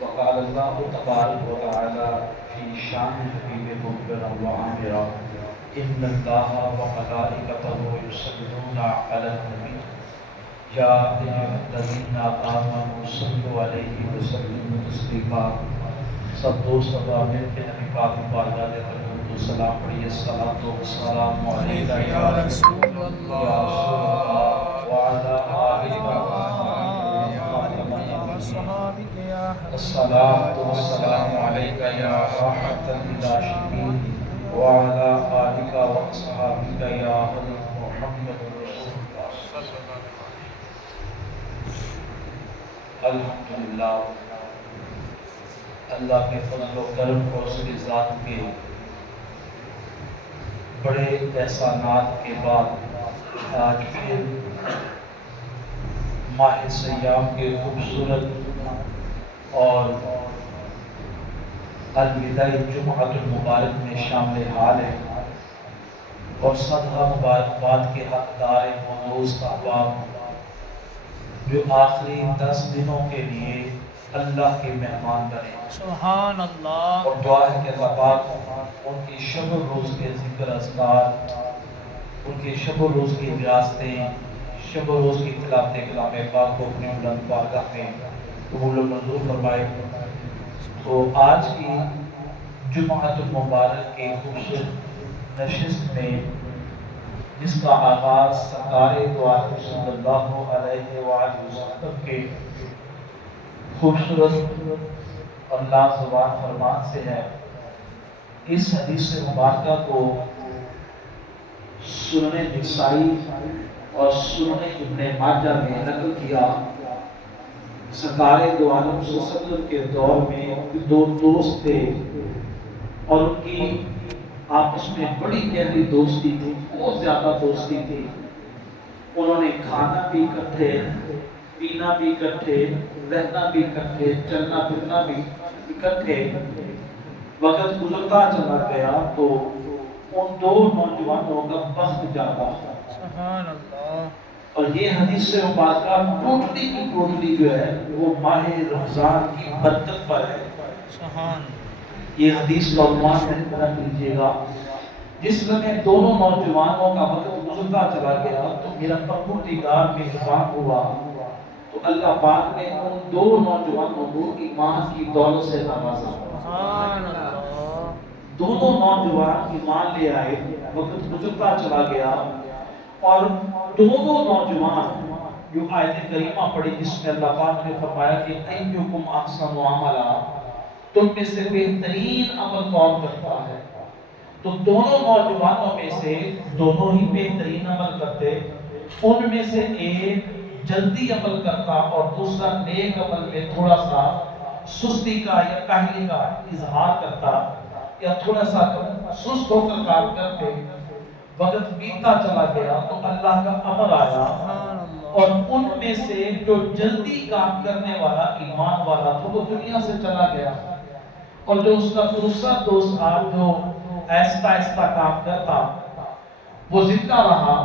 وقال الله تبارك وتعالى في شان حبيب مخبرا وآمرا إن الله وملائكته يصلون على النبي يا أيها الذين آمنوا صلوا عليه وسلموا تسليما. سب دوست اب مل کے نبی پاک کی بارگاہ میں درود و سلام پڑھیے. الصلاۃ والسلام علیک یا رسول اللہ وعلی آلک الصلاۃ والسلام علیک یا رحمۃ للعالمین وعلی آلک واصحابک یا محمد رسول اللہ صلی اللہ علیہ وسلم. الحمدللہ اللہ کے فضل و کرم اور اس کی ذات کے بڑے احسانات کے بعد آج پھر ماہ سیام کے خوبصورت اور الوداع جمعۃ المبارک میں شامل حال ہے اور صدقہ مبارکباد کے حقدار وہ دوست احباب جو آخری 10 دنوں کے لیے اللہ کے مہمان بنے. سبحان اللہ. اور دعا ہے کہ اللہ پاک ان کی شب و روز کے ذکر اذکار، ان کے شب و روز کی وراثتیں، شب و روز کی تلاوت کلام پاک کو اپنے بلند بارگاہ میں قبول و منظور فرمائے. تو آج کی جمعۃ المبارک کے خوبصورت نشست میں جس کا آغاز سرکار دو عالم صلی اللہ علیہ وآلہ وسلم کے خوبصورت اور لازوال فرمان سے ہے، اس حدیث مبارکہ کو سنن نسائی اور سنن ابن ماجہ میں نقل کیا. سرکار دو عالم صلی اللہ علیہ وسلم کے دور میں دو دوست تھے اور ان کی آپس میں بڑی گہری دوستی تھی، بہت زیادہ دوستی تھی. انہوں نے کھانا بھی اکٹھے، پینا بھی اکٹھے، رہنا بھی اکٹھے، چلنا پھرنا بھی اکٹھے. وقت گزرتا چلا گیا تو ان دو نوجوانوں کا بخت جاگا. سبحان اللہ. اور یہ حدیث مبارکہ ٹوٹلی کی ٹوٹلی جو ہے وہ ماہ رمضان کی برکت پر ہے. سبحان. یہ حدیث کا عنوان رکھ لیجیے گا. جس میں دونوں نوجوانوں کا وقت گزرتا چلا گیا تو میرا پروردگار مہربان ہوا تو اللہ پاک نے ان دو نوجوانوں کو ایمان کی دولت سے نوازا. سبحان اللہ. دونوں نوجوان ایمان لے آئے، وقت گزرتا چلا گیا اور دونوں نوجوان جو آیت کریمہ پڑھی جس میں اللہ پاک نے فرمایا کہ ایکم احسن عملا، تم میں سے بہترین عمل کون کرتا ہے. تو دونوں نوجوانوں میں سے دونوں ہی بہترین عمل کرتے. ان میں سے ایک جلدی عمل کرتا اور دوسرا نیک عمل میں تھوڑا سا سستی کا یا کاہلی کا اظہار کرتا یا تھوڑا سا سست ہو کر کام کرتے. وقت بیتتا چلا گیا تو اللہ کا امر آیا اور ان میں سے جو جلدی کام کرنے والا ایمان والا تھا وہ دنیا سے چلا گیا اور جو اس کا دوسرا دوست تھا جو آہستہ آہستہ کام کرتا وہ زندہ رہا.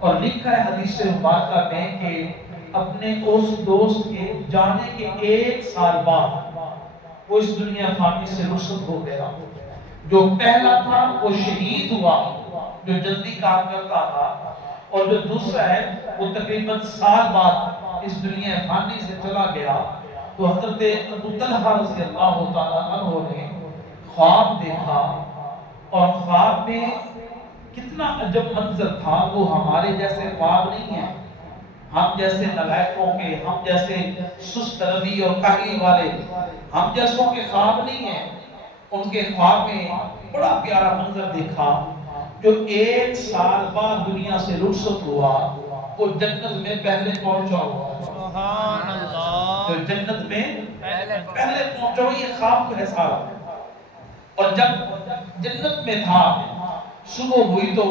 اور لکھا ہے حدیث مبارکہ میں کہ اپنے اس دوست کے جانے کے 1 سال بعد وہ اس دنیا فانی سے رخصت ہو گیا. جو پہلا تھا وہ شہید ہوا جو جلدی کام کرتا تھا، اور جو دوسرا ہے وہ تقریباً سال بعد اس دنیا فانی سے چلا گیا. تو حضرت ابو طلحہ رضی اللہ تعالیٰ عنہ نے خواب دیکھا اور خواب میں کتنا عجب منظر تھا. وہ ہمارے جیسے خواب نہیں ہیں، ہم جیسے نلائقوں کے، ہم جیسے سست روی اور کاہلی والے، ہم جیسوں کے خواب نہیں ہیں. ان کے خواب میں بڑا پیارا منظر دیکھا. جو 1 سال بعد دنیا سے رخصت ہوا وہ جنت میں پہلے پہنچا ہوا. سبحان اللہ. جو جنت میں پہلے پہنچا ہوا، یہ خواب ہے سارا. اور جب جنت میں تھا صبح ہوئی تو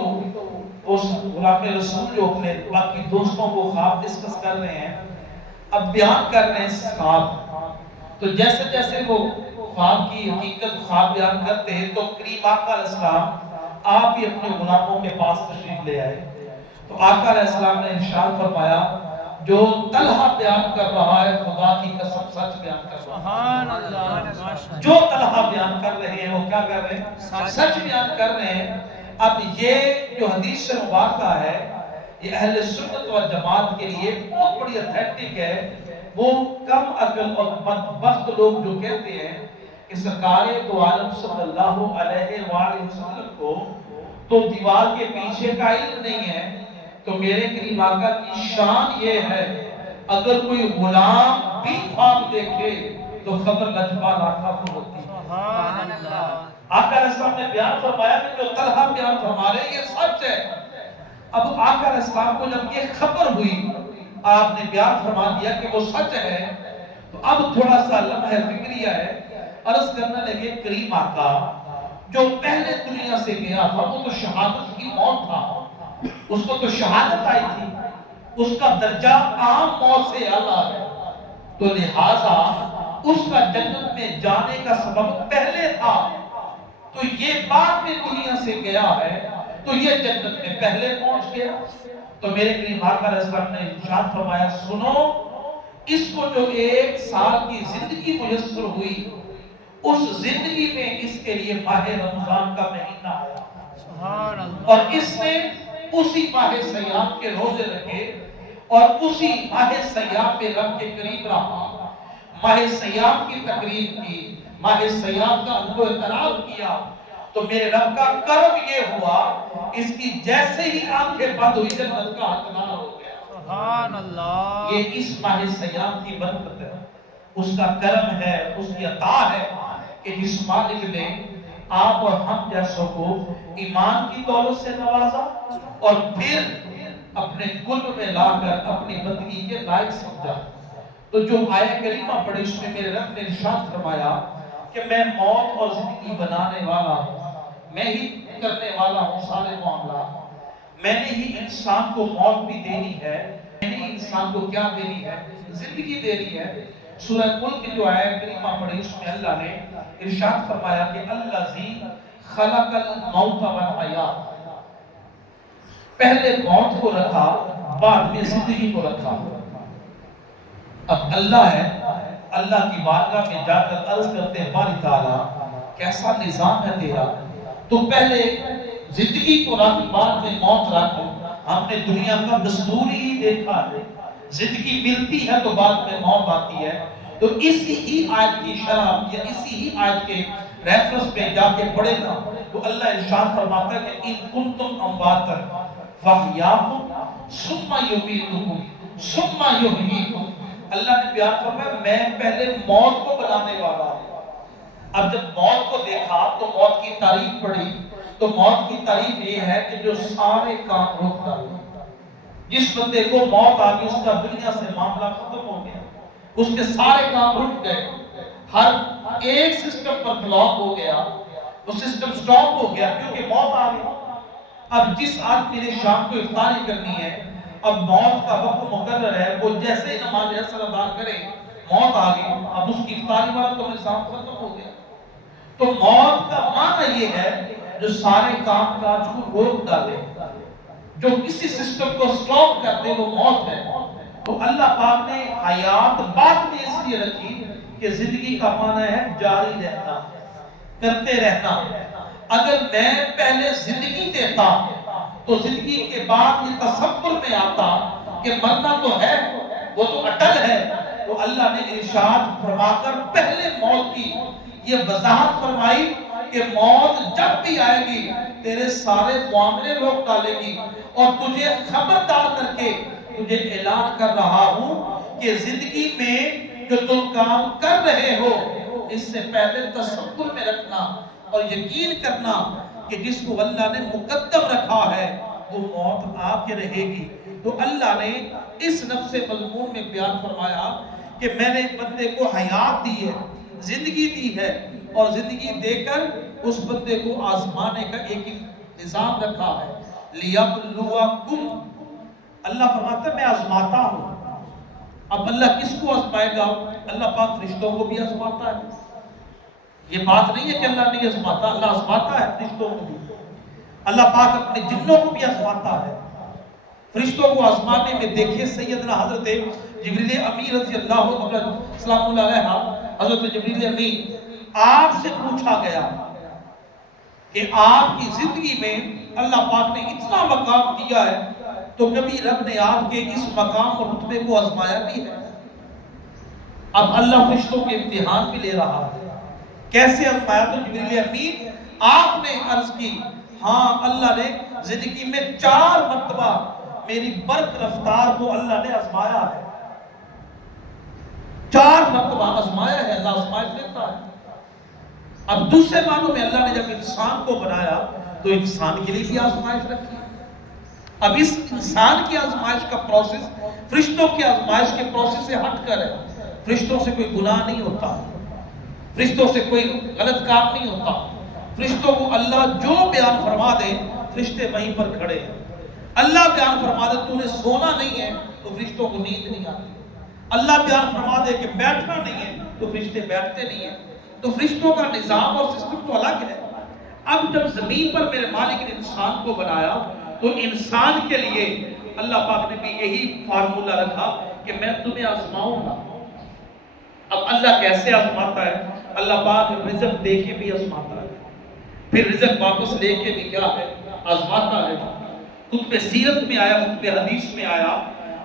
اس غلام رسول جو اپنے باقی دوستوں کو خواب ڈسکس کر رہے ہیں، اب بیان کر رہے ہیں خواب. تو جیسے جیسے وہ خواب کی حقیقت خواب بیان کرتے ہیں تو کریم آقا علیہ السلام آپ ہی اپنے غلاموں کے پاس تشریف لے آئے. تو آقا علیہ السلام نے ارشاد فرمایا جو طلحہ بیان کر رہا ہے خدا کی قسم سچ بیان کر رہا ہے. سبحان اللہ. جو طلحہ بیان کر رہے ہیں وہ کیا کر رہے ہیں؟ سچ بیان کر رہے ہیں. اب یہ جو حدیث سے مبارکہ ہے یہ اہل سنت و جماعت کے لیے بہت بڑی اتھینٹک ہے. وہ کم عقل اور بدبخت لوگ جو کہتے ہیں کہ سرکار دو عالم صلی اللہ علیہ وآلہ وسلم کو تو دیوار کے پیچھے کا علم نہیں ہے، تو میرے کریم آقا کی شان یہ ہے اگر کوئی غلام بھی خواب دیکھے تو خبر لجپال آقا کو ہوتی ہے. سبحان اللہ. آقا علیہ السلام نے بیان فرمایا کہ جو طلحہ بیان فرما رہے یہ سچ ہے. اب آقا علیہ السلام کو جب یہ خبر ہوئی آپ نے بیان فرما دیا کہ وہ سچ ہے، تو اب تھوڑا سا لمحہ فکریہ ہے. عرض کرنے لگے کریم آقا جو پہلے دنیا سے گیا تھا وہ تو شہادت کی موت تھا، اس کو تو شہادت آئی تھی، اس کا درجہ عام موت سے اعلیٰ ہے، تو لہٰذا اس کا جنت میں جانے کا سبب پہلے تھا، تو یہ بعد میں دنیا سے گیا ہے تو یہ جنت میں پہلے پہنچ گیا. تو میرے کریم آقا علیہ السلام نے ارشاد فرمایا سنو اس کو جو 1 سال کی زندگی میسر ہوئی اس زندگی میں اس کے لیے ماہ رمضان کا مہینہ آیا سبحان اللہ. اور اس نے اسی ماہ سیام کے روزے رکھے اور اسی ماہ سیام میں رب کے قریب رہا، ماہ سیام کی تقریب کی، ماہ سیام کا ادب و احترام کیا. تو میرے رب کا کرم یہ ہوا اس کی جیسے ہی آنکھیں بند ہوئی جنت کا حقدار ہو گیا. سبحان اللہ. یہ اس ماہ سیام کی برکت ہے، اس کا کرم ہے، اس کی عطا ہے کہ جس مالک نے آپ اور ہم جیسوں کو ایمان کی دولت سے نوازا اور پھر اپنے قلب میں لا کر اپنی بندگی کے لائق سمجھا. تو جو آیہ کریمہ پڑھی اس میں میرے رب نے ارشاد فرمایا کہ میں موت اور زندگی بنانے والا ہوں، میں ہی کرنے والا ہوں سارے معاملات، میں نے ہی انسان کو موت بھی دینی ہے، میں نے ہی انسان کو کیا دینی ہے؟ زندگی دینی ہے. سورہ ملک کی جو آیہ کریمہ پڑھی اس میں اللہ نے ارشاد فرمایا کہ الذی خلق الموت والحیات، پہلے موت کو رکھا بعد میں زندگی کو رکھا. اب اللہ ہے، اللہ کی بارگاہ میں جا کر عرض کرتے ہیں باری تعالیٰ کیسا نظام ہے تیرا، تو پہلے زندگی کو رکھ بعد میں موت رکھ. ہم نے دنیا کا دستور ہی دیکھا ہے، زندگی ملتی ہے تو بعد میں موت آتی ہے. تو اسی ہی آیت کی شرح یا اسی ہی آیت کے ریفرنس پہ جا کے پڑھے نا تو اللہ ارشاد فرماتا ہے کہ ان کنتم امواتا فاحیاکم ثم یمیتکم ثم یحییکم. اللہ نے بیان فرمایا میں پہلے موت کو بنانے والا ہوں. اب جب موت کو دیکھا تو موت کی تعریف پڑھی تو موت کی تعریف یہ ہے کہ جو سارے کام روک ڈالے. جس بندے کو موت آ گئی اس کا دنیا سے معاملہ ختم ہو گیا، اس کے سارے کام رک گئے، ہر ایک سسٹم پر بلاک ہو گیا، وہ سسٹم سٹاپ ہو گیا کیونکہ موت آ گئی. اب جس آدمی نے شام کو افطاری کرنی ہے، اب موت کا وقت مقرر ہے، وہ جیسے ہی نماز عصر ادا کرے موت آ گئی، اب اس کی افطاری والا تو نظام ختم ہو گیا. تو موت کا معنی یہ ہے جو سارے کام کاج کو روک ڈالے، جو کسی سسٹم کو سٹاپ کر دے وہ موت ہے. تو اللہ پاک نے حیات بعد میں اس لیے رکھی کہ زندگی کا معنی ہے جاری رہنا، کرتے رہنا. اگر میں پہلے زندگی دیتا تو زندگی کے بعد یہ تصور میں آتا کہ مرنا تو ہے، وہ تو اٹل ہے. تو اللہ نے ارشاد فرما کر پہلے موت کی یہ وضاحت فرمائی کہ موت جب بھی آئے گی تیرے سارے معاملے روک ڈالے گی اور تجھے خبردار کر کے تجھے اعلان کر رہا ہوں کہ زندگی میں جو تم کام کر رہے ہو اس سے پہلے تصور میں رکھنا اور یقین کرنا کہ جس کو اللہ نے مقدم رکھا ہے وہ موت آ کے رہے گی. تو اللہ نے اس نفس مضمون میں بیان فرمایا کہ میں نے بندے کو حیات دی ہے، زندگی دی ہے اور زندگی دے کر اس بندے کو آزمانے کا ایک نظام رکھا ہے. لیبلوکم، اللہ فرماتا ہے میں آزماتا ہوں. اب اللہ کس کو آزمائے گا؟ اللہ پاک فرشتوں کو بھی آزماتا ہے. یہ بات نہیں ہے کہ اللہ نہیں آزماتا، اللہ آزماتا ہے فرشتوں کو بھی. اللہ پاک اپنے جنوں کو بھی آزماتا ہے. فرشتوں کو آسمانے میں دیکھے سیدنا حضرت جبریل امین رضی اللہ السلام علیہ، حضرت جبریل امین آپ سے پوچھا گیا کہ آپ کی زندگی میں اللہ پاک نے اتنا مقام دیا ہے تو کبھی رب نے آپ کے اس مقام اور رتبے کو آزمایا بھی ہے؟ اب اللہ فرشتوں کے امتحان بھی لے رہا ہے، کیسے آزمایا؟ تو جبریل امین آپ نے عرض کی ہاں اللہ نے زندگی میں 4 مرتبہ میری برق رفتار کو اللہ نے آزمایا ہے، 4 مرتبہ آزمایا ہے، اللہ آزمائش لیتا ہے۔ اب دوسرے معنوں میں اللہ نے جب انسان کو بنایا تو انسان کے لیے بھی آزمائش رکھی۔ اب اس انسان کی آزمائش کا پروسیس فرشتوں کی آزمائش کے پروسیس سے ہٹ کر ہے۔ فرشتوں سے کوئی گناہ نہیں ہوتا، فرشتوں سے کوئی غلط کام نہیں ہوتا، فرشتوں کو اللہ جو بیان فرما دے فرشتے وہیں پر کھڑے ہیں۔ اللہ بیان فرما دے تو نے سونا نہیں ہے تو فرشتوں کو نیند نہیں آتی، اللہ بیان فرما دے کہ بیٹھنا نہیں ہے تو فرشتے بیٹھتے نہیں ہیں۔ تو فرشتوں کا نظام اور سسٹم تو الگ ہے۔ اب جب زمین پر میرے مالک نے انسان کو بنایا تو انسان کے لیے اللہ پاک نے بھی یہی فارمولا رکھا کہ میں تمہیں آزماؤں گا۔ اب اللہ کیسے آزماتا ہے؟ اللہ پاک رزق دے کے بھی آزماتا ہے، پھر رزق واپس لے کے بھی کیا ہے؟ آزماتا ہے۔ کتب سیرت میں آیا، کتب حدیث میں آیا،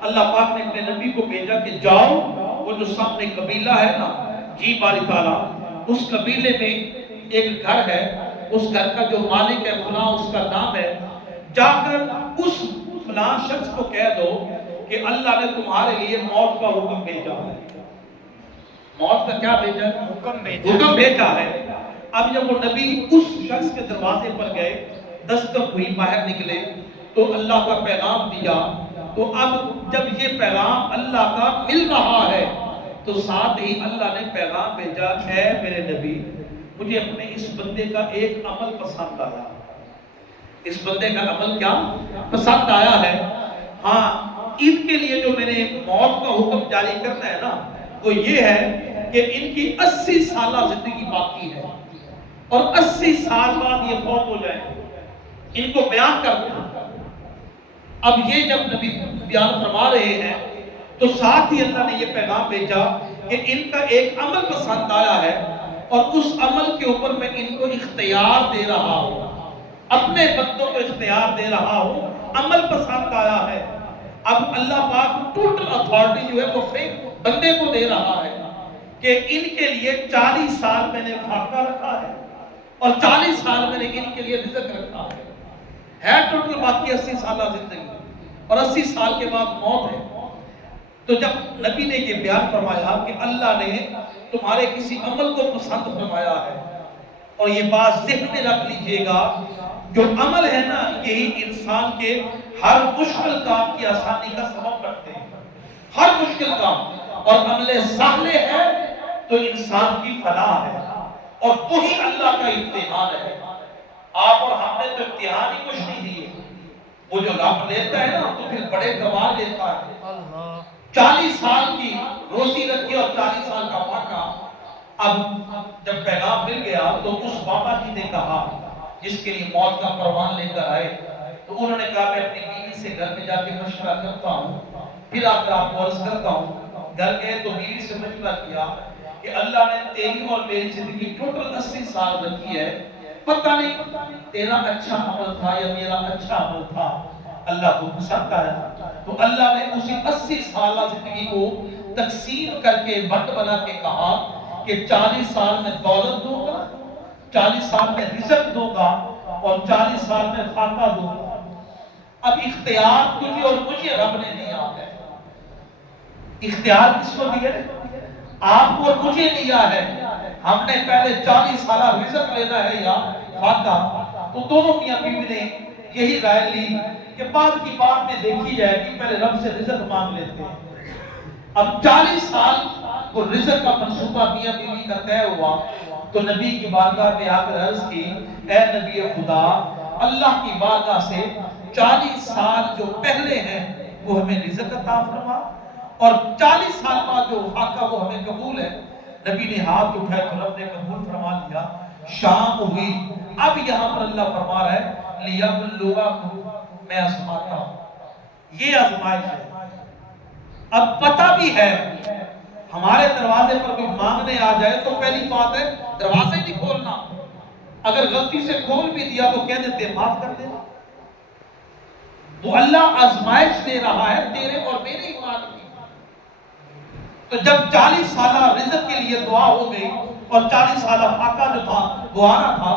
اللہ پاک نے اپنے نبی کو بھیجا کہ جاؤ وہ جو سامنے قبیلہ ہے نا جی باری تعالیٰ، اس قبیلے میں ایک گھر ہے، اس گھر کا جو مالک ہے فلاں اس کا نام ہے، جا کر اس فلاں شخص کو کہہ دو کہ اللہ نے تمہارے لیے موت کا حکم بھیجا ہے۔ موت کا کیا بھیجا ہے؟ حکم بھیجا ہے۔ اب جب وہ نبی اس شخص کے دروازے پر گئے، دستک ہوئی، باہر نکلے تو اللہ کا پیغام دیا۔ تو اب جب یہ پیغام اللہ کا مل رہا ہے تو ساتھ ہی اللہ نے پیغام بھیجا، اے میرے نبی مجھے اپنے اس بندے کا ایک عمل پسند آیا، اس بندے کا عمل کیا پسند آیا ہے؟ ہاں ان کے لیے جو میں نے موت کا حکم جاری کرنا ہے نا وہ یہ ہے کہ ان کی 80 سالہ زندگی باقی ہے اور 80 سال بعد یہ فوت ہو جائیں، ان کو بیان کر دو۔ اب یہ جب نبی بیان فرما رہے ہیں تو ساتھ ہی اللہ نے یہ پیغام بھیجا کہ ان کا ایک عمل پسند آیا ہے اور اس عمل کے اوپر میں ان کو اختیار دے رہا ہوں، اپنے بندوں کو اختیار دے رہا ہوں، عمل پسند آیا ہے۔ اب اللہ پاک ٹوٹل اتھارٹی جو ہے وہ اپنے بندے کو دے رہا ہے کہ ان کے لیے 40 سال میں نے فاقہ رکھا ہے اور 40 سال میں نے ان کے لیے رزق رکھا ہے ٹوٹل باقی 80 سالہ زندگی اور 80 سال کے بعد موت ہے۔ تو جب نبی نے یہ بیان فرمایا کہ اللہ نے تمہارے کسی عمل کو پسند فرمایا ہے، اور یہ بات ذہن میں رکھ لیجئے گا جو عمل ہے نا یہی انسان کے ہر مشکل کام کی آسانی کا سبب بنتے ہیں، ہر مشکل کام، اور عمل صالح ہے تو انسان کی فلاح ہے اور وہی اللہ کا امتحان ہے۔ آپ اور ہم نے تو امتحان ہی کچھ نہیں دیے، وہ جو رب لیتا ہے نا تو پھر بڑے کمال لیتا ہے۔ 40 سال کی روزی رکھی اور 40 سال کا فاقہ۔ اب جب پیغام مل گیا تو اس بابا جی نے کہا جس کے لیے موت کا پروان لے کر آئے، تو انہوں نے کہا میں اپنی بیوی سے گھر میں جا کے مشورہ کرتا ہوں، پھر آ کر آپ کو عرض کرتا ہوں۔ گھر گئے تو بیوی سے مشورہ کیا کہ اللہ نے تیری اور میری زندگی ٹوٹل 80 سال رکھی ہے، پتہ نہیں تیرا اچھا عمل تھا یا میرا اچھا عمل تھا، اللہ کو پسند آیا۔ تو اللہ نے اسی 80 سالہ زندگی کو تقسیم کر کے بند بنا کے کہا کہ 40 سال میں دولت دوں گا، 40 سال میں رزق دوں گا اور 40 سال میں فاقہ دوں گا۔ اب اختیار تجھے اور مجھے رب نے دیا ہے۔ اختیار کس کو دیا ہے؟ آپ کو اور مجھے دیا ہے۔ ہم نے پہلے 40 سالہ رزق لینا ہے یا فاقہ؟ تو دونوں میاں بیوی نے یہی رائے لی کہ بعد کی بات میں دیکھی جائے گی، پہلے رب سے رزق مانگ لیتے ہیں۔ اب 40 سال کو رزق کا منصوبہ میاں بیوی کا طے ہوا تو نبی کی بارگاہ میں آ کر عرض کی، اے نبی خدا اللہ کی بارگاہ سے 40 سال جو پہلے ہیں وہ ہمیں رزق عطا فرما اور 40 سال بعد جو فاقہ وہ ہمیں قبول ہے۔ نبی نے ہاتھ اٹھائے تو رب نے قبول فرما لیا۔ شام ہوئی، اب یہاں پر اللہ فرما رہا ہے لیبلوکم، میں آزماتا ہوں، یہ آزمائش ہے۔ اب پتہ بھی ہے ہمارے دروازے پر کوئی مانگنے آ جائے تو پہلی بات ہے دروازے نہیں کھولنا، اگر غلطی سے کھول بھی دیا تو کہہ دیتے معاف کر دینا۔ وہ اللہ آزمائش دے رہا ہے تیرے اور میرے ایمان کی۔ تو جب 40 سالہ رزق کے لیے دعا ہو گئی اور 40 سالہ فاقہ جو تھا گوارا تھا،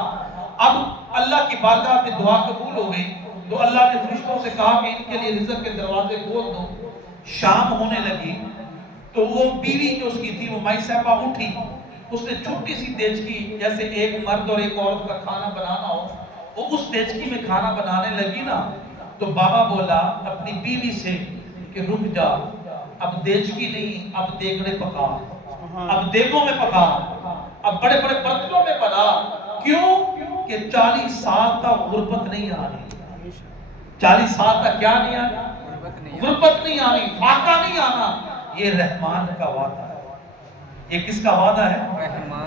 اب اللہ کی بارگاہ میں دعا قبول ہو گئی تو اللہ نے فرشتوں سے کہا کہ ان کے لیے رزق کے دروازے کھول دو۔ شام ہونے لگی تو وہ بیوی جو اس کی تھی وہ مائی صاحبہ اٹھی، اس نے چھوٹی سی دیچکی جیسے ایک مرد اور ایک عورت کا کھانا بنانا ہو، وہ اس دیچکی میں کھانا بنانے لگی نا، تو بابا بولا اپنی بیوی سے کہ رک جا، اب دیچکی نہیں، اب دیگڑے پکا، اب دیگوں میں پکا، اب بڑے بڑے برتنوں میں بنا۔ کیوں کہ 40 سال تک غربت نہیں آنی، 40 سال تک کیا نہیں آنی؟ غربت نہیں آنی، فاقہ نہیں آنا۔ یہ رحمان کا وعدہ ہے۔ یہ کس کا وعدہ ہے؟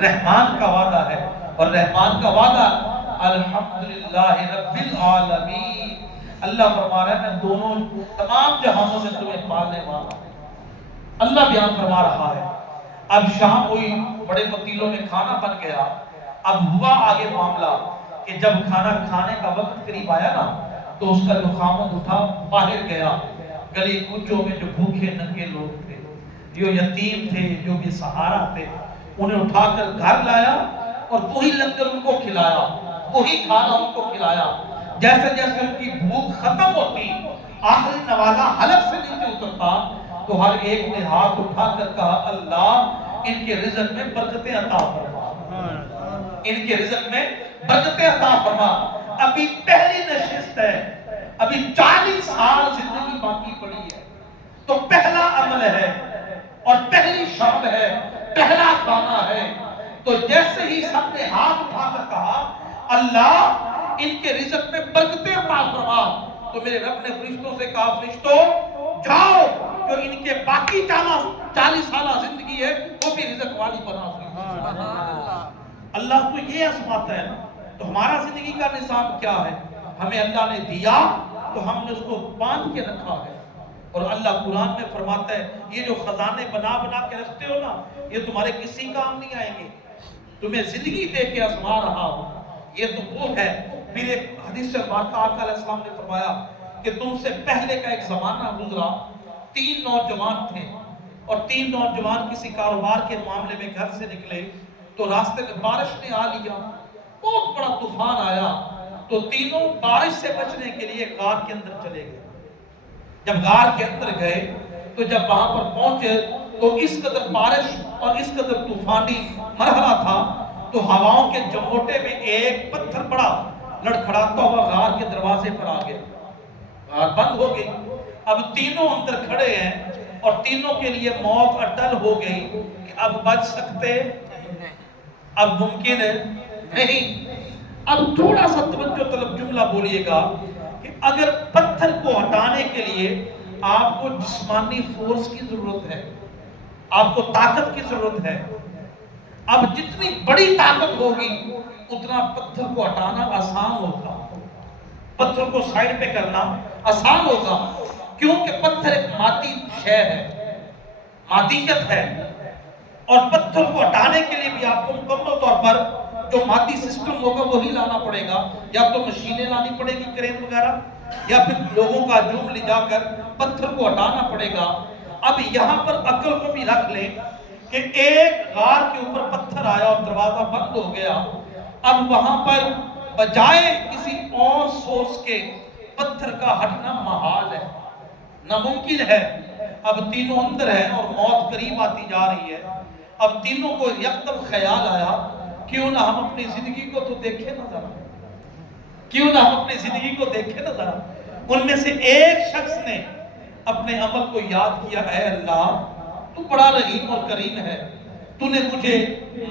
رحمان کا وعدہ ہے۔ اور رحمان کا وعدہ الحمدللہ رب العالمین، اللہ فرما رہا ہے میں دونوں تمام جہانوں میں تمہیں پالنے والا ہوں۔ اللہ بیان فرما رہا ہے۔ اب شام ہوئی، بڑے پتیلوں میں کھانا بن گیا۔ اب ہوا آگے معاملہ کہ جب کھانا کھانے کا وقت قریب آیا نا تو اس کا جو خامد اٹھا باہر گیا، گلی کوچوں میں جو بھوکے ننگے لوگ تھے، جو یتیم تھے، جو بے سہارا تھے، انہیں اٹھا کر گھر لایا اور وہی لنگر ان کو کھلایا، وہی کھانا ان کو کھلایا۔ جیسے جیسے ان کی بھوک ختم ہوتی، آخری نوالا حلق سے نیچے اترتا تو ہر ایک نے ہاتھ اٹھا کر کہا اللہ ان کے رزق میں برکتیں عطا فرما، ان کے رزق میں برکتیں عطا فرما۔ ابھی پہلی نشست ہے، ابھی 40 سال زندگی باقی پڑی ہے، تو پہلا عمل ہے اور پہلی شام ہے، پہلا کھانا ہے۔ تو جیسے ہی سب نے ہاتھ اٹھا کر کہا اللہ ان کے رزق میں برکتیں عطا فرما، تو میرے رب نے فرشتوں سے کہا فرشتوں جاؤ جو ان کے باقی 40 سالہ زندگی ہے وہ بھی رزق والی بنا دو۔ اللہ تو یہ آزماتا ہے نا، تو ہمارا زندگی کا نظام کیا ہے؟ ہمیں اللہ نے دیا تو ہم نے اس کو باندھ کے رکھا ہے۔ اور اللہ قرآن میں فرماتا ہے یہ جو خزانے بنا بنا کے رکھتے ہو نا یہ تمہارے کسی کام نہیں آئیں گے، تمہیں زندگی دے کے آزما رہا ہوں۔ یہ تو وہ ہے، پھر ایک حدیث مبارکہ آقا علیہ السلام نے فرمایا کہ تم سے پہلے کا ایک زمانہ گزرا، 3 نوجوان تھے اور 3 نوجوان کسی کاروبار کے معاملے میں گھر سے نکلے تو راستے میں بارش نے آ لیا، بہت بڑا طوفان آیا، تو تینوں بارش سے بچنے کے لیے غار کے اندر چلے گئے۔ جب غار کے اندر گئے تو جب وہاں پر پہنچے تو اس قدر بارش اور اس قدر طوفانی مرحلہ تھا تو ہواؤں کے جموٹے میں ایک پتھر پڑا، لڑکھڑاتا ہوا غار کے دروازے پر آ گیا، غار بند ہو گئی۔ اب تینوں اندر کھڑے ہیں اور تینوں کے لیے موت اٹل ہو گئی کہ اب بچ سکتے، اب ممکن ہے نہیں۔ اب تھوڑا سا توجہ طلب جملہ بولیے گا کہ اگر پتھر کو ہٹانے کے لیے آپ کو جسمانی فورس کی ضرورت ہے، آپ کو طاقت کی ضرورت ہے، اب جتنی بڑی طاقت ہوگی اتنا پتھر کو ہٹانا آسان ہوگا، پتھر کو سائیڈ پہ کرنا آسان ہوگا، کیونکہ پتھر ایک مادی شے ہے، مادیت ہے، اور پتھر کو ہٹانے کے لیے بھی آپ کو مکمل طور پر جو مادی سسٹم ہوگا وہی لانا پڑے گا، یا تو مشینیں لانی پڑے گی کرین وغیرہ، یا پھر لوگوں کا ہجوم لے جا کر پتھر کو ہٹانا پڑے گا۔ اب یہاں پر عقل کو بھی رکھ لیں کہ ایک غار کے اوپر پتھر آیا اور دروازہ بند ہو گیا، اب وہاں پر بجائے کسی اور سورس کے پتھر کا ہٹنا محال ہے، ناممکن ہے۔ اب تینوں اندر ہیں اور موت قریب آتی جا رہی ہے۔ اب تینوں کو یکدم خیال آیا کیوں نہ ہم اپنی زندگی کو تو دیکھیں نہ ذرا، کیوں نہ ہم اپنی زندگی کو دیکھیں نہ ذرا۔ ان میں سے ایک شخص نے اپنے عمل کو یاد کیا، اے اللہ تو بڑا رحیم اور کریم ہے، تو نے مجھے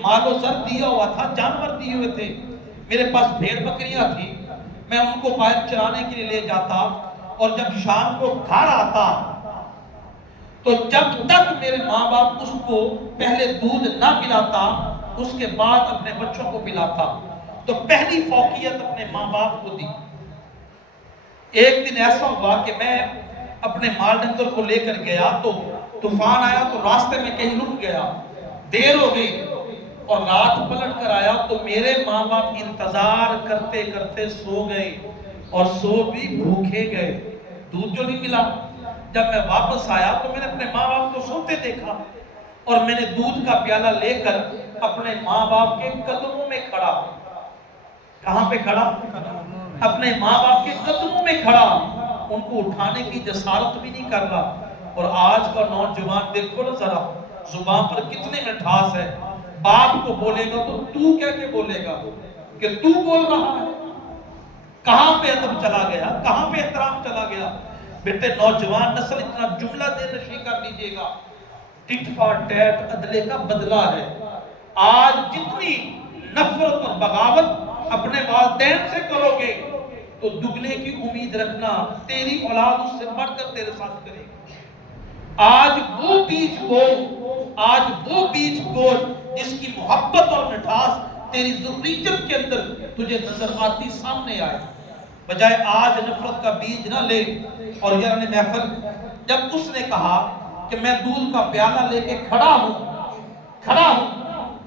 مال و زر دیا ہوا تھا، جانور دیے ہوئے تھے، میرے پاس بھیڑ بکریاں تھی، میں ان کو باہر چرانے کے لیے لے جاتا اور جب شام کو گھر آتا تو جب تک میرے ماں باپ اس کو پہلے دودھ نہ پلاتا اس کے بعد اپنے بچوں کو پلاتا، تو پہلی فوقیت اپنے ماں باپ کو دی۔ ایک دن ایسا ہوا کہ میں اپنے مال ڈنگر کو لے کر گیا تو طوفان آیا تو راستے میں کہیں رک گیا، دیر ہو گئی اور رات پلٹ کر آیا تو میرے ماں باپ انتظار کرتے کرتے سو گئے اور سو بھی بھوکے گئے، دودھ جو نہیں ملا۔ جب میں واپس آیا تو میں نے اپنے ماں باپ کو سوتے دیکھا اور میں نے دودھ کا پیالہ لے کر اپنے ماں باپ کے قدموں میں کھڑا۔ کہاں پہ کھڑا؟ اپنے ماں باپ کے قدموں میں کھڑا، ان کو اٹھانے کی جسارت بھی نہیں کر رہا۔ اور آج کا نوجوان دیکھو نا ذرا، زبان پر کتنے مٹھاس ہے، باپ کو بولے گا تو کہہ کے بولے گا کہ تو بول رہا ہے۔ کہاں پہ ادب چلا گیا، کہاں پہ احترام چلا گیا؟ بیٹے نوجوان نسل اتنا جملہ دے نشی کر لیجئے گا، ٹٹ فار ٹیٹ عدلے کا بدلہ ہے۔ آج جتنی نفرت اور بغاوت اپنے والدین سے کرو گے تو دگنے کی امید رکھنا تیری اولاد اس سے بڑھ کر تیرے ساتھ کرے گی۔ آج وہ بیج بو جس کی محبت اور مٹھاس تیری ذریت کے اندر تجھے نظر آتی سامنے آئے، بجائے آج نفرت کا بیج نہ لے۔ اور یار محفل جب اس نے کہا کہ میں دودھ کا پیالہ لے کے کھڑا ہوں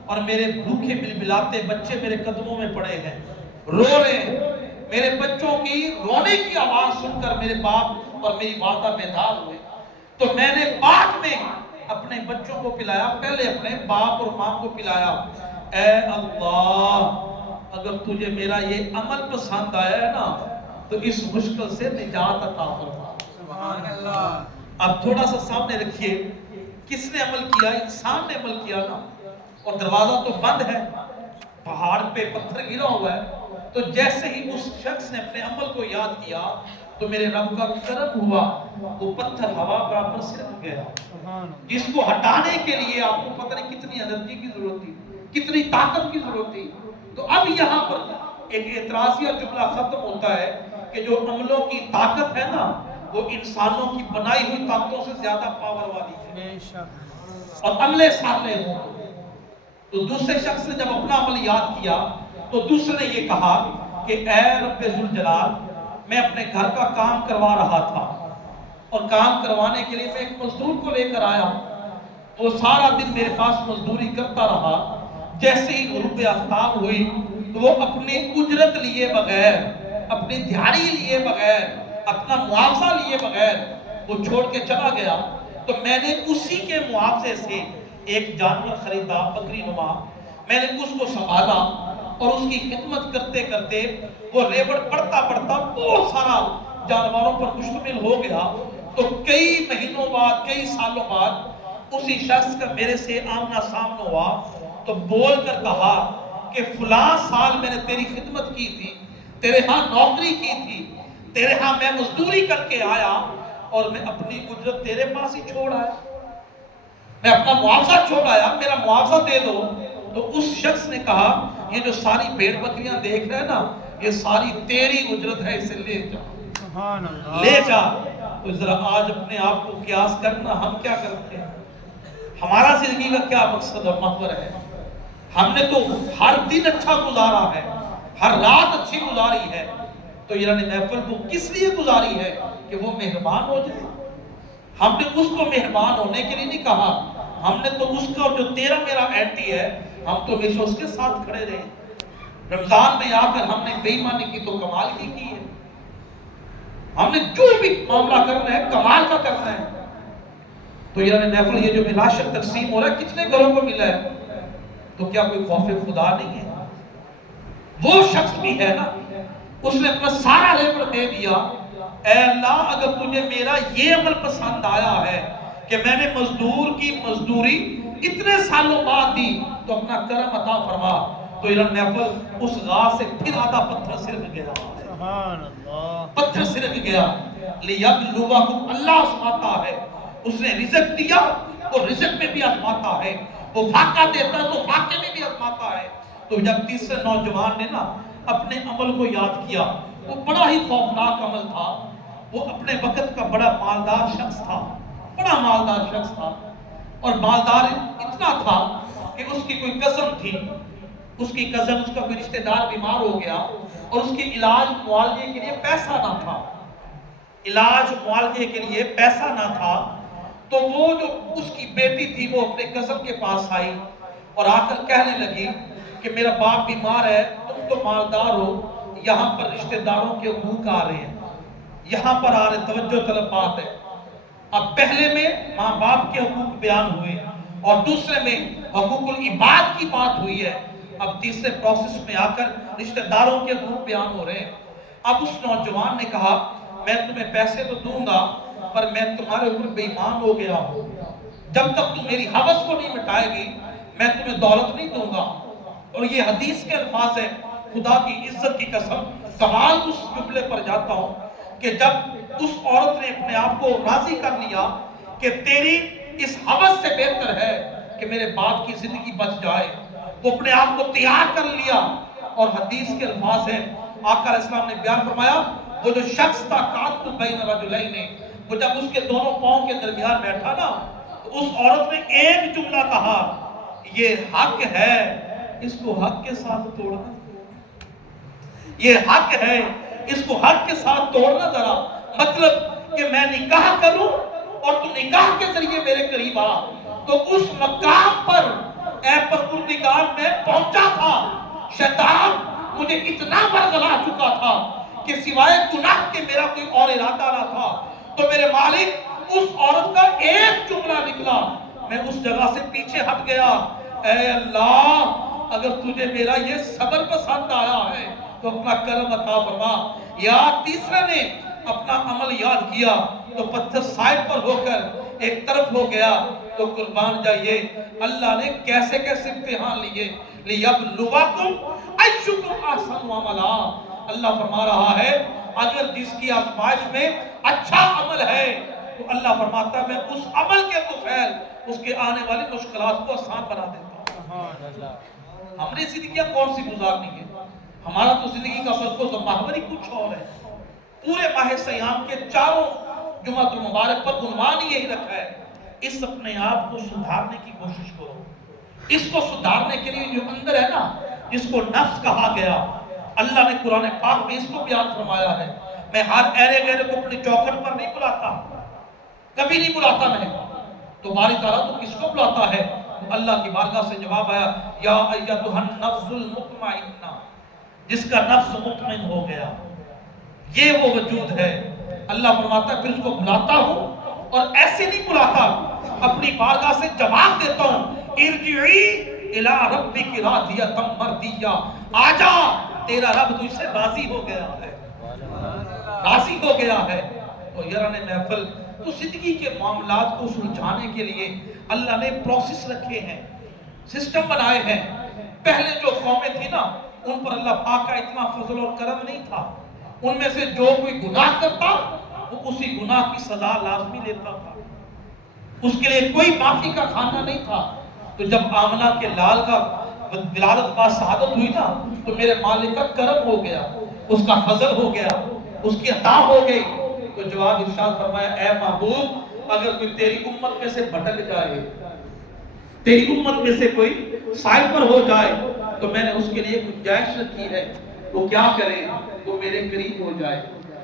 اور میرے بھوکے بلبلاتے بچے میرے قدموں میں پڑے ہیں، رو رہے ہیں، میرے بچوں کی رونے کی آواز سن کر میرے باپ اور میری والدہ بیدار ہوئے، تو میں نے بعد میں اپنے بچوں کو پلایا، پہلے اپنے باپ اور ماں کو پلایا۔ اے اللہ، اگر تجھے میرا یہ عمل پسند آیا ہے نا تو اس مشکل سے نجات عطا فرما۔ سبحان اللہ۔ اب تھوڑا سا سامنے رکھیے، کس نے عمل کیا؟ انسان نے عمل کیا نا، اور دروازہ تو بند ہے، پہاڑ پہ پتھر گرا ہوا ہے، تو جیسے ہی اس شخص نے اپنے عمل کو یاد کیا تو میرے رب کا کرم ہوا، وہ پتھر ہوا برابر صرف گیا، جس کو ہٹانے کے لیے آپ کو پتہ نہیں کتنی انرجی کی ضرورت تھی، کتنی طاقت کی ضرورت تھی۔ تو اب یہاں پر ایک اعتراضیہ جملہ ختم ہوتا ہے کہ جو عملوں کی طاقت ہے نا وہ انسانوں کی بنائی ہوئی طاقتوں سے زیادہ پاور والی ہے، بے شک۔ اور عملے سامنے ہوں تو دوسرے شخص نے جب اپنا عمل یاد کیا تو دوسرے نے یہ کہا کہ اے رب ذوالجلال، میں اپنے گھر کا کام کروا رہا تھا اور کام کروانے کے لیے میں ایک مزدور کو لے کر آیا، وہ سارا دن میرے پاس مزدوری کرتا رہا، جیسے ہی غروب آفتاب ہوئی تو وہ اپنی اجرت لیے بغیر، اپنی دیہاڑی لیے بغیر، اپنا معاوضہ لیے بغیر وہ چھوڑ کے چلا گیا۔ تو میں نے اسی کے معاوضے سے ایک جانور خریدا، بکری نما، میں نے اس کو سنبھالا اور اس کی خدمت کرتے کرتے وہ ریوڑ پڑتا بہت سارا جانوروں پر مشتمل ہو گیا۔ تو کئی مہینوں بعد، کئی سالوں بعد اسی شخص کا میرے سے آمنا سامنا ہوا تو بول کر کہا کہ فلاں سال میں نے تیری خدمت کی تھی، تیرے ہاں نوکری کی تھی، تیرے ہاں میں مزدوری کر کے آیا اور میں اپنی اجرت تیرے پاس ہی چھوڑ آیا، میں اپنا معاوضہ چھوڑ آیا، میرا معاوضہ دے دو۔ تو اس شخص نے کہا یہ جو ساری بھیڑ بکریاں دیکھ رہے ہیں نا یہ ساری تیری اجرت ہے، اسے لے جا، سبحان اللہ، لے جا۔ تو ذرا آج اپنے آپ کو قیاس کرنا، ہم کیا کرتے ہیں، ہمارا زندگی کا کیا مقصد اور محور ہے؟ ہم نے تو ہر دن اچھا گزارا ہے، ہر رات اچھی گزاری ہے، تو یہ محفل کو کس لیے گزاری ہے کہ وہ مہربان ہو جائے؟ ہم نے اس کو مہربان ہونے کے لیے نہیں کہا، ہم نے تو اس کا جو تیرا میرا اینٹی ہے ہم تو ہمیشہ اس کے ساتھ کھڑے رہے۔ رمضان میں آ کر ہم نے بے ایمانی کی تو کمال ہی کی ہے، ہم نے جو بھی معاملہ کرنا ہے کمال کا کرنا ہے۔ تو یہ محفل، یہ جو راشن تقسیم ہو رہا ہے کتنے گھروں کو ملا ہے، تو کیا کوئی خوف خدا نہیں ہے؟ وہ شخص بھی ہے نا، اس نے اپنا سارا ریوڑ دے دیا۔ اے اللہ، اگر تجھے میرا یہ عمل پسند آیا ہے کہ میں نے مزدور کی مزدوری اتنے سالوں بعد دی تو اپنا کرم عطا فرما۔ تو یہ محفل اس غار سے پھر آدھا پتھر سرک گیا، سبحان اللہ، پتھر سرک گیا۔ لیبلوکم، اللہ آزماتا ہے، اس نے رزق دیا اور رزق میں بھی آزماتا ہے، وہ فاقہ دیتا ہے تو فاقے میں بھی آزماتا ہے۔ تو جب تیسرے نوجوان نے نا اپنے عمل کو یاد کیا، وہ بڑا ہی خوفناک عمل تھا، وہ اپنے وقت کا بڑا مالدار شخص تھا، بڑا مالدار شخص تھا، اور مالدار اتنا تھا کہ اس کی کوئی کزن تھی، اس کی کزن، اس کا کوئی رشتہ دار بیمار ہو گیا اور اس کے علاج معالجے کے لیے پیسہ نہ تھا۔ علاج معالجے کے لیے پیسہ نہ تھا، تو وہ جو اس کی بیٹی تھی وہ اپنے کزن کے پاس آئی اور آ کر کہنے لگی کہ میرا باپ بیمار ہے، تم تو مالدار ہو، یہاں پر رشتہ داروں کے حقوق آ رہے ہیں، یہاں پر آ رہے توجہ طلب بات ہے۔ اب پہلے میں ماں باپ کے حقوق بیان ہوئے اور دوسرے میں حقوق العباد کی بات ہوئی ہے، اب تیسرے پروسیس میں آ کر رشتہ داروں کے حقوق بیان ہو رہے ہیں۔ اب اس نوجوان نے کہا میں تمہیں پیسے تو دوں گا پر میں تمہارے اوپر بے ایمان ہو گیا ہوں، جب تک تم میری ہوس کو نہیں مٹائے گی میں تمہیں دولت نہیں دوں گا۔ اور یہ حدیث کے الفاظ ہے، خدا کی عزت کی قسم کمال اس جملے پر جاتا ہوں کہ جب اس عورت نے اپنے آپ کو راضی کر لیا کہ تیری اس ہوس سے بہتر ہے کہ میرے باپ کی زندگی بچ جائے، وہ اپنے آپ کو تیار کر لیا۔ اور حدیث کے الفاظ ہیں، آقا علیہ السلام نے بیان فرمایا وہ جو شخص تھا قاتل بین رجلین، وہ جب اس کے دونوں پاؤں کے درمیان بیٹھا نا تو اس عورت نے ایک جملہ کہا، یہ حق ہے اس کو حق کے ساتھ توڑنا، یہ حق ہے اس کو حق کے ساتھ توڑنا ذرا، مطلب کہ میں نکاح کروں اور تو نکاح کے ذریعے میرے قریب آ۔ تو اس مقام پر اے پروردگار میں پہنچا تھا، شیطان مجھے اتنا برگلا چکا تھا کہ سوائے گناہ کے میرا کوئی اور ارادہ نہ تھا، تو میرے مالک اس عورت کا ایک جملہ نکلا، میں اس جگہ سے پیچھے ہٹ گیا۔ اے اللہ اگر تجھے میرا یہ صبر پسند آیا ہے تو اپنا کرم عطا فرما۔ یا تیسرے نے اپنا عمل یاد کیا تو پتھر سائڈ پر ہو کر ایک طرف ہو گیا۔ تو قربان جائیے اللہ نے کیسے کیسے امتحان لیے، لِيَبْلُوَكُمْ أَيُّكُمْ أَحْسَنُ عَمَلًا۔ اللہ فرما رہا ہے اگر جس کی آزمائش میں اچھا عمل ہے تو اللہ فرماتا ہے میں اس عمل کے توفیل اس کے آنے والی مشکلات کو آسان بنا دیتا ہوں۔ ہم نے زندگیاں کون سی گزارنی ہے؟ ہمارا تو زندگی کا مرکز و محور ہی کچھ اور ہے۔ پورے ماہ سیام کے چاروں جمعہ المبارک پر عنوان ہی یہی رکھا ہے، اس اپنے آپ کو سدھارنے کی کوشش کرو۔ اس کو سدھارنے کے لیے جو اندر ہے نا، جس کو نفس کہا گیا، اللہ نے قرآن پاک میں اس کو بیان فرمایا ہے۔ میں ہر ایرے گہرے کو اپنی چوکھٹ پر نہیں بلاتا، کبھی نہیں بلاتا میں، تو باری تعالیٰ تو کس کو بلاتا ہے؟ اللہ کی بارگاہ سے جواب آیا یا ایتھا النفس المطمئنہ، جس کا نفس مطمئن ہو گیا، یہ وہ وجود ہے۔ اللہ فرماتا ہے پھر اس کو بلاتا ہوں اور ایسے نہیں بلاتا، اپنی بارگاہ سے جواب دیتا ہوں، ارجعی الی ربک راضیۃ مرضیہ، آجا تیرا رب تجھ سے راضی ہو گیا ہے، راضی ہو گیا ہے۔ تو یاران محفل، تو زندگی کے معاملات کو سلجھانے کے لیے اللہ نے پروسیس رکھے ہیں، سسٹم بنائے ہیں۔ پہلے جو قومیں تھی نا ان پر اللہ پاک کا اتنا فضل اور کرم نہیں تھا، ان میں سے جو کوئی گناہ کرتا وہ اسی گناہ کی سزا لازمی لیتا تھا، اس کے لیے کوئی معافی کا کھانا نہیں تھا۔ تو جب آمنہ کے لال کا ولادت با شہادت ہوئی نا تو میرے مالک کا کرم ہو گیا، اس کا فضل ہو گیا، اس کی عطا ہو گئی۔ تو جواب ارشاد فرمایا اے محبوب اگر کوئی تیری امت میں سے بھٹک جائے، تیری امت میں سے کوئی سائے پر ہو جائے تو میں نے اس کے لیے گنجائش رکھی ہے، وہ کیا کرے؟ وہ میرے قریب ہو جائے۔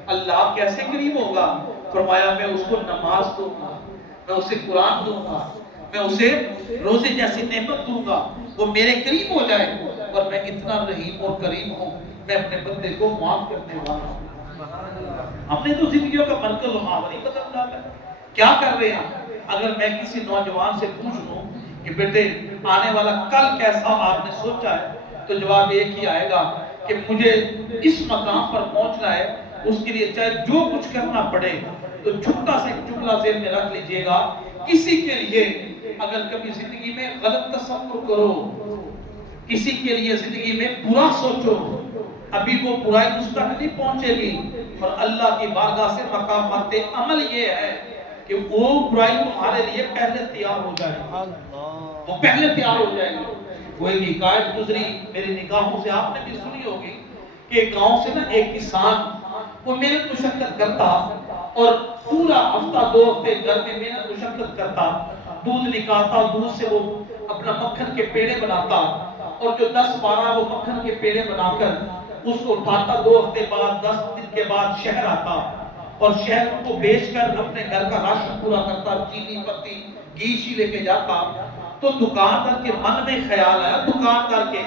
اللہ کیسے قریب ہوگا؟ فرمایا میں اس کو نماز دوں گا، میں اسے قرآن دوں گا، میں اسے روزے جیسی نعمت دوں گا، وہ میرے قریب ہو جائے۔ اور میں اتنا رحیم اور کریم ہوں، میں اپنے بندے کو معاف کرنے والا ہوں۔ ہم نے تو زندگیوں کا مرکز و محور ہی بدل ڈالا ہے۔ کیا کر رہے ہیں؟ اگر میں کسی نوجوان سے پوچھ لوں کہ بیٹے آنے والا کل کیسا آپ نے سوچا ہے، تو جواب ایک ہی آئے گا کہ مجھے اس مقام پر پہنچنا ہے، اس کے لیے چاہے جو کچھ کرنا پڑے۔ تو چھوٹا سا ایک جملہ ذہن میں رکھ لیجئے گا، کسی کے لیے اگر کبھی زندگی میں غلط تصور کرو، کسی کے لیے زندگی میں برا سوچو، ابھی وہ برائی اس تک نہیں پہنچے گی، اور اللہ کی بارگاہ سے مقامات عمل یہ ہے کہ وہ برائی تمہارے لیے پہلے تیار ہو جائے گی، وہ پہلے تیار ہو جائے گی۔ وہ ایک حکایت گزری میری نگاہوں سے، آپ نے بھی سنی ہوگی کہ گاؤں سے نا ایک کسان وہ محنت مشقت کرتا اور پورا ہفتہ دو ہفتے گھر میں محنت مشقت کرتا، دودھ نکالتا، دودھ سے وہ اپنا مکھن کے پیڑے بناتا، اور جو 10-12 وہ مکھن کے پیڑے بنا کر اس کو اٹھاتا، 2 ہفتے بعد 10 دن کے بعد شہر آتا، اور شہد کو بیچ کر اپنے گھر کا راشن پورا کرتا، چینی پتی گھی شی لے کے جاتا، تو دکاندار کے من میں خیال آیا، دکاندار کے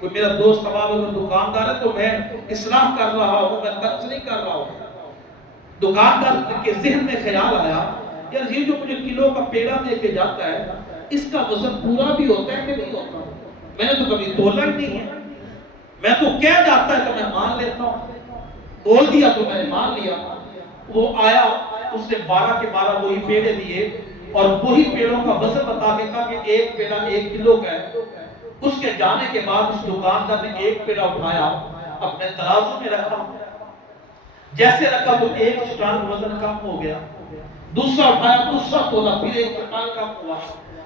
کوئی میرا دوست کباب اگر دکاندار ہے تو میں اصلاح کر رہا ہوں، میں طنز نہیں کر رہا ہوں، دکاندار کے ذہن میں خیال آیا یار یہ جو مجھے کلو کا پیڑا دے کے جاتا ہے اس کا وزن پورا بھی ہوتا ہے کہ نہیں ہوتا؟ میں نے تو کبھی تولا ہی نہیں ہے، میں تو کہہ جاتا ہے تو میں مان لیتا ہوں، بول دیا تو میں نے مان لیا۔ وہ آیا، اس نے 12 کے 12 وہی پیڑے دیے اور وہی پیڑوں کا وزن بتا کے کہا کہ ایک پیڑا 1 کلو کا ہے۔ اس کے جانے کے بعد اس دکاندار نے ایک پیڑا اٹھایا، اپنے ترازو میں رکھا، جیسے رکھا تو 1 چٹان وزن کم ہو گیا، دوسرا اٹھایا دوسرا تولا پھر 1 چٹان کم ہوا،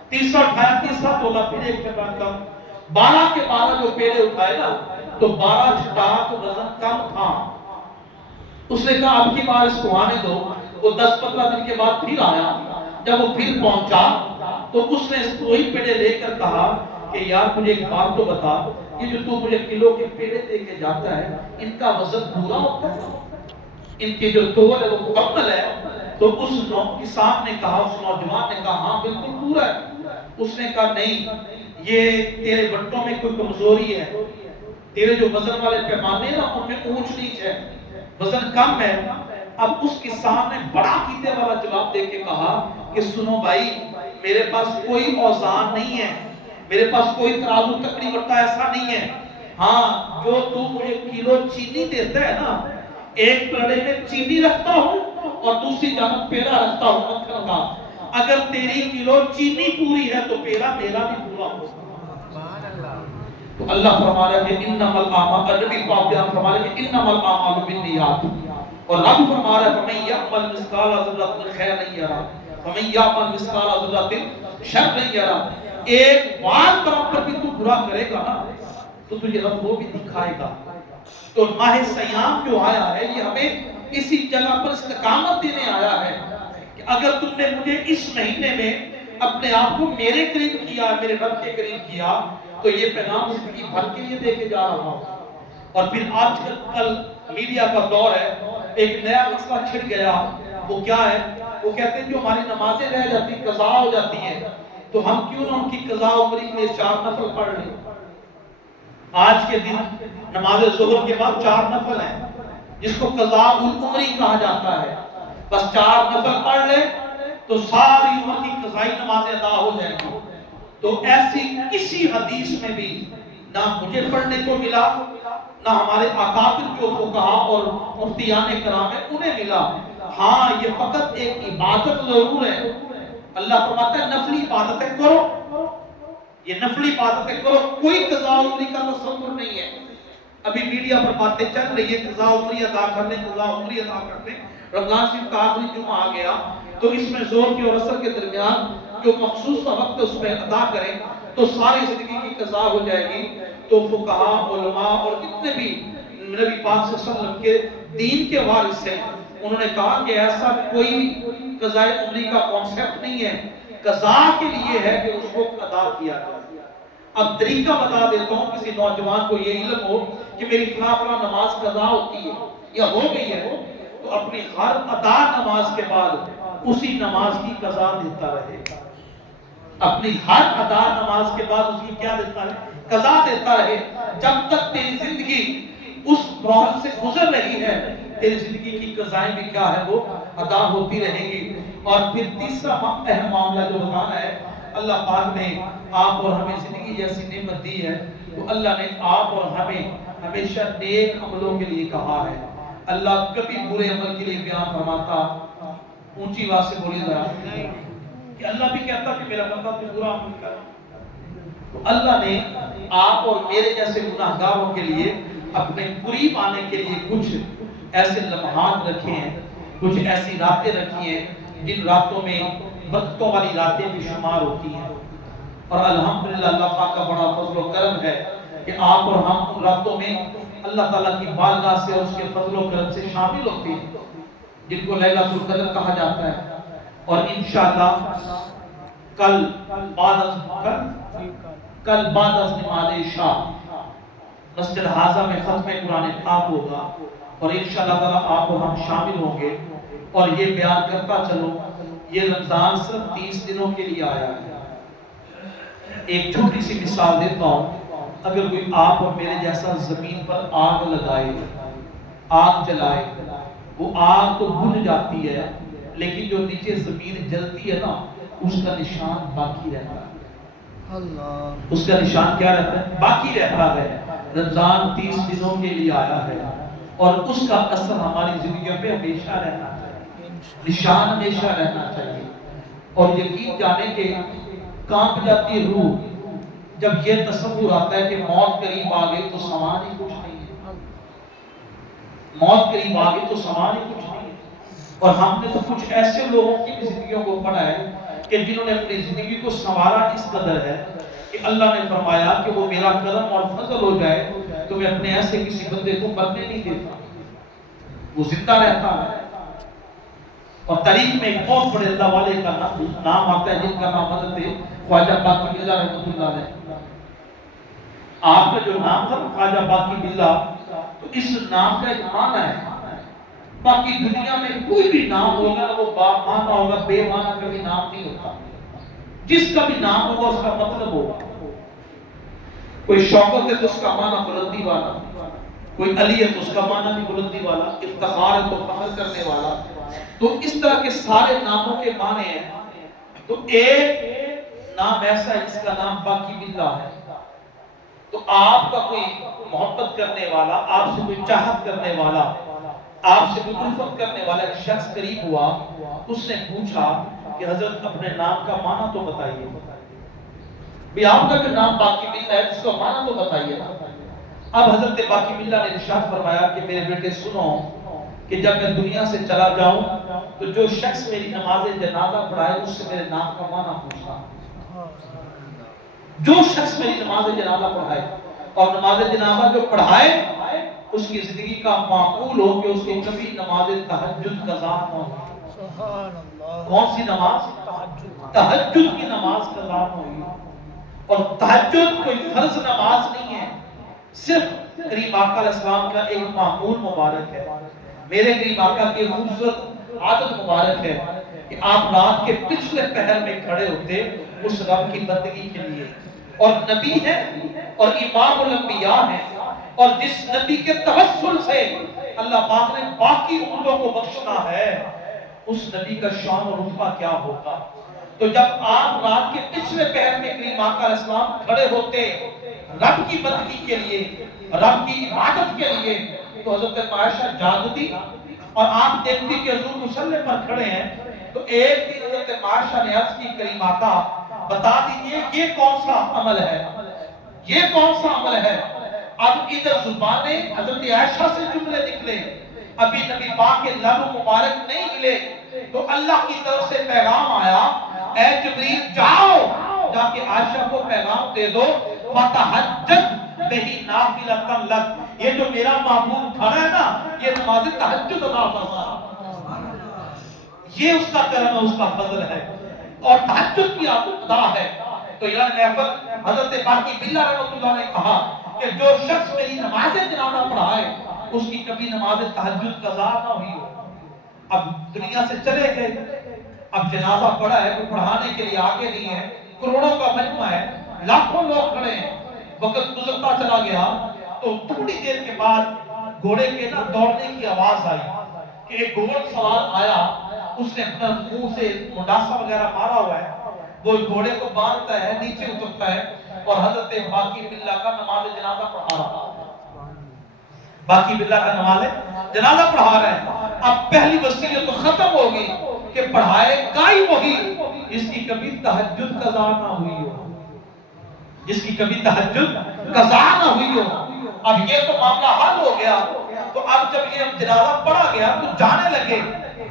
تیسرا اٹھایا تیسرا تولا پھر 1 چٹان کم، 12 کے 12 جو پیڑے اٹھائے نا تو 12 چٹان وزن کم تھا۔ اس نے کہا اب کی بار اس کو آنے دو۔ وہ 10-15 دن کے بعد پھر آیا، جب وہ پھر پہنچا تو اس نے وہی پیڑے لے کر کہا کہ یار مجھے ایک بات تو بتا، یہ جو تو مجھے کلو کے پیڑے دے کے جاتا ہے ان کا وزن پورا ہوتا ہے، ان کی جو تول ہے وہ مکمل ہے؟ تو اس کسان نے کہا، اس نوجوان نے کہا ہاں بالکل پورا ہے۔ اس نے کہا نہیں، یہ تیرے بٹوں میں کوئی کمزوری ہے، تیرے جو وزن والے پیمانے ہیں نا ان میں اونچ نیچ ہے، وزن کم ہے۔ اب اس کسان نے بڑا عقیدے والا جواب دے کے کہا کہ سنو بھائی، میرے پاس کوئی اوزان نہیں ہے، میرے پاس کوئی ترازو تکڑی وٹا ایسا نہیں ہے، ہاں جو تو مجھے کلو چینی دیتا ہے نا، ایک پیڑے میں چینی رکھتا ہوں اور دوسری جانب پیڑا رکھتا ہوں مکھن کا، اگر تیری کلو چینی پوری ہے تو پیڑا میرا بھی پورا ہوگا۔ تو اللہ فرما رہا ہے کہ انما الاعمال، نبی پاک بیان فرما رہا ہے کہ انما الاعمال بالنیات، اور رب فرما رہا ہے فمن یعمل مثقال ذرۃ خیرا یرا ومن یعمل مثقال ذرۃ شرا یرا۔ ایک بار برابر بھی تو برا کرے گا نا تو تجھے رب وہ بھی دکھائے گا۔ تو ماہ سیام جو آیا ہے یہ ہمیں اسی جگہ پر استقامت دینے آیا ہے کہ اگر تم نے مجھے اس مہینے میں اپنے آپ کو میرے قریب کیا، میرے رب کے قریب کیا، تو یہ پیغام زندگی بھر کے لیے دے کے جا رہا ہوں۔ اور پھر آج کل میڈیا کا دور ہے، ایک نیا مسئلہ چھڑ گیا، وہ کیا ہے؟ وہ کہتے ہیں جو ہماری نمازیں رہ جاتی قضا ہو جاتی ہیں تو ہم کیوں نہ ان کی قضا عمری کے لیے 4 نفل پڑھ لیں۔ آج کے دن نماز ظہر کے بعد 4 نفل ہیں جس کو قضا العمری کہا جاتا ہے، بس 4 نفل پڑھ لیں تو ساری عمر کی قضائی نمازیں ادا ہو جائیں گی۔ تو ایسی کسی حدیث میں بھی نہ مجھے پڑھنے کو ملا، نہ ہمارے اکابر جو فقہا اور مفتیان کرام ہیں انہیں ملا۔ ہاں یہ فقط ایک عبادت ضرور ہے، اللہ فرماتا ہے نفلی عبادتیں کرو، یہ نفلی عبادتیں کرو، کوئی قضا عمری کا تصور نہیں ہے۔ ابھی میڈیا پر باتیں چل رہی ہے قضا عمری ادا کر لیں، قضا عمری ادا کر لیں، رمضان شریف کا آخری جمعہ آ گیا تو اس میں ظہر کے اور عصر کے درمیان جو مخصوص وقت اس میں ادا کریں تو ساری زندگی کی قضا ہو جائے گی۔ تو فقہا، علماء اور جتنے بھی نبی پاک صلی اللہ علیہ وسلم کے دین کے وارث ہیں انہوں نے کہا کہ ایسا کوئی قضاء عمری کا کانسیپٹ نہیں ہے، قضا کے لیے ہے کہ اس کو ادا کیا جائے۔ اب طریقہ بتا دیتا ہوں، کسی نوجوان کو یہ علم ہو کہ میری فلاں فلاں نماز قضا ہوتی ہے یا ہو گئی ہے تو اپنی ہر ادا نماز کے بعد اسی نماز کی قضا دیتا رہے، اپنی ہر ادا نماز کے بعد اس کی کیا دیتا رہے؟ قضا دیتا رہے، جب تک تیری زندگی اس مرحلے سے گزر رہی ہے تیری زندگی کی قضائیں بھی کیا ہے وہ ادا ہوتی رہیں گی۔ اور پھر تیسرا اہم معاملہ جو بتانا ہے، اللہ پاک نے آپ اور ہمیں زندگی جیسی نعمت دی ہے تو اللہ نے آپ اور ہمیں ہمیشہ نیک عملوں کے لیے کہا ہے۔ اللہ کبھی برے عمل کے لیے بیان فرماتا، اونچی آواز سے بولیے ذرا، کہ اللہ بھی کہتا کہ میرا بندہ تو برا عمل کر۔ تو اللہ نے آپ اور میرے جیسے گناہگاروں کے لیے اپنے قریب آنے کے لیے کچھ ایسے لمحات رکھے ہیں، کچھ ایسی راتیں رکھی ہیں جن راتوں میں برکتوں والی راتیں بھی شمار ہوتی ہیں۔ اور الحمدللہ اللہ پاک کا بڑا فضل و کرم ہے کہ آپ اور ہم ان راتوں میں اللہ تعالیٰ کی بارگاہ سے اور اس کے فضل و کرم سے شامل ہوتے ہیں جن کو لیلۃ القدر کہا جاتا ہے۔ اور انشاءاللہ کل بعد از نماز عشاء مسجد حاضہ میں ختم قرآن پاک ہوگا اور انشاءاللہ تعالیٰ آپ اور ہم شامل ہوں گے۔ اور یہ بیان کرتا چلوں یہ رمضان صرف 30 دنوں کے لیے آیا ہے۔ ایک چھوٹی سی مثال دیتا ہوں، اگر کوئی آپ اور میرے جیسا زمین پر آگ لگائے، آگ جلائے، وہ آگ تو بجھ جاتی ہے لیکن جو نیچے زمین جلتی ہے نا اس کا نشان باقی رہتا ہے۔ اللہ، اس کا نشان کیا رہتا ہے؟ باقی رہتا ہے۔ رمضان 30 دنوں کے لیے آیا ہے اور اس کا اثر ہماری زندگیوں پہ ہمیشہ رہنا چاہیے، نشان ہمیشہ رہنا چاہیے۔ اور یقین جانے کے کانپ جاتی ہے روح جب یہ تصور آتا ہے کہ موت قریب آ گئی تو سامان ہی کچھ نہیں ہے، موت قریب آ گئی تو سامان ہی کچھ نہیں ہے۔ اور ہم نے تو کچھ ایسے لوگوں کی بھی زندگیوں کو پڑھا ہے کہ جنہوں نے اپنی زندگی کو سنوارا اس قدر ہے کہ اللہ نے فرمایا کہ وہ میرا کرم اور فضل ہو جائے تو میں اپنے ایسے کسی بندے کو مرنے نہیں دیتا، وہ زندہ رہتا ہے۔ اور تاریخ میں ایک بہت بڑے اللہ والے کا نام آتا ہے جن کا نام حضرت خواجہ باقی باللہ رحمۃ اللہ علیہ۔ آپ کا جو نام تھا خواجہ باقی باللہ، تو اس نام کا ایک معنی ہے، باقی دنیا میں کوئی بھی نام ہوگا وہ با معنی ہوگا، بے معنی کبھی نام نہیں ہوتا۔ جس کا بھی نام ہوگا اس کا مطلب ہوگا۔ کوئی شوکت ہے تو اس کا معنی بلندی والا، کوئی علی ہے تو اس کا معنی بھی بلندی والا، افتخار ہے تو فخر کرنے والا۔ تو اس طرح کے سارے ناموں کے معنی ہیں۔ تو ایک نام ایسا ہے جس کا نام باقی باللہ ہے۔ تو آپ کا کوئی محبت کرنے والا، آپ سے کوئی چاہت کرنے والا، آپ سے کوئی الفت کرنے والا ایک شخص قریب ہوا، اس نے پوچھا کہ حضرت اپنے نام کا معنی تو بتائیے، بھی آپ کا جو نام باقی باللہ ہے اس کا معنی تو بتائیے نا۔ اب حضرت باقی باللہ نے ارشاد فرمایا کہ میرے بیٹے سنو کہ جب میں دنیا سے چلا جاؤں تو جو شخص میری نماز جنازہ پڑھائے اس سے میرے نام کا معنی پوچھنا۔ جو شخص میری نماز جنازہ پڑھائے، اور نماز جنازہ جو پڑھائے اس کی زندگی کا معقول ہو کہ اس کی کبھی نماز تہجد قضا نہ ہو۔ سبحان اللہ، کون سی نماز؟ تہجد کی نماز قضا نہ ہوئی۔ اور تہجد کوئی فرض نماز نہیں ہے، صرف کریم آقا علیہ السلام کا ایک معمول مبارک ہے۔ میرے کریم آقا کی خوبصورت عادت مبارک ہے کہ آپ رات کے پچھلے پہر میں کھڑے ہوتے اس رب کی بندگی کے لیے، اور نبی ہے اور امام الانبیاء ہے، اور جس نبی کے توسل سے اللہ پاک نے باقی امتوں کو بخشنا ہے اس نبی کا شان اور رتبہ کیا ہوگا۔ تو جب آپ رات کے پچھلے پہر میں کریم آقا علیہ السلام کھڑے ہوتے رب کی بندگی کے لیے، رب کی عبادت کے لیے، تو حضرت عائشہ جاگتی اور آپ دیکھتی کہ حضور مصلی پر کھڑے ہیں۔ تو ایک دن حضرت عائشہ نے عرض کی کریم آقا بتا دیجئے یہ کون سا عمل ہے، یہ کون سا عمل ہے۔ اب ادھر زبانیں حضرت عائشہ سے جملے نکلے، ابھی نبی پاک کے لب مبارک نہیں ملے، تو اللہ کی طرف سے پیغام آیا، اے جبریل جاؤ جا کے عائشہ کو پیغام دے دو فتحجد بہی نافلۃ لک، یہ جو میرا معبود کھڑا ہے نا یہ نماز تہجد ادا فرما، یہ اس کا کرم ہے، اس کا فضل ہے، اور تہجد کی ادا ہے۔ تو اعلان محفل حضرت باقی باللہ رحمۃ اللہ نے کہا کہ جو شخص میری نماز جنازہ پڑھائے اس کی کبھی نماز تہجد قضا نہ ہوئی ہو۔ اب دنیا سے چلے گئے، اب جنازہ پڑھا ہے، کوئی پڑھانے کے لیے آگے نہیں ہے، کروڑوں کا مجمع ہے، لاکھوں لوگ کھڑے ہیں، وقت گزرتا چلا گیا تو تھوڑی دیر کے بعد گھوڑے کے نا دوڑنے کی آواز آئی کہ ایک گھوڑ سوار آیا، اس نے اپنا منہ سے منڈاسا وغیرہ مارا ہوا ہے، وہ گھوڑے کو باندھتا ہے، نیچے اترتا ہے اور حضرت باقی باللہ کا نماز جنازہ پڑھا رہا ہے، باقی باللہ کا نماز جنازہ پڑھا رہا ہے۔ اب پہلی وصیت تو ختم ہو گئی کہ پڑھائے گا ہی وہی جس کی کبھی تہجد قضا نہ ہوئی ہو، جس کی کبھی تہجد قضا نہ ہوئی ہو۔ اب یہ تو معاملہ حل ہو گیا، تو اب جب یہ جنازہ پڑھا گیا تو جانے لگے،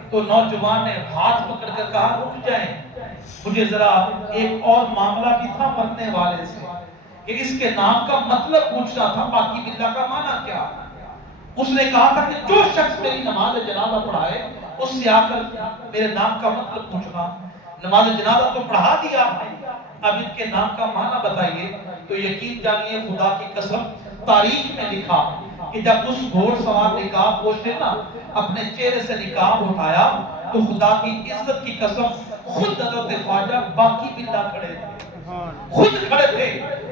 تو نوجوان نے ہاتھ پکڑ کر کہا رک جائیں، مجھے ذرا ایک اور معاملہ بھی تھا مرنے والے سے کہ اس کے نام کا مطلب پوچھنا تھا، باقی باللہ کا معنی کیا۔ اس نے کہا تھا کہ جو شخص میری نماز جنازہ پڑھائے اس سے آ کر میرے نام کا مطلب پوچھنا۔ نماز جنازہ تو پڑھا دیا آپ نے، اب ان کے نام کا معنی بتائیے۔ تو یقین جانیے خدا کی قسم تاریخ میں لکھا کہ جب اس گھوڑ سوار نے کہا پوچھنے نا اپنے چہرے سے نقاب اٹھایا تو خدا کی عزت کی قسم خود حضرت خواجہ باقی باللہ کھڑے تھے، خود کھڑے تھے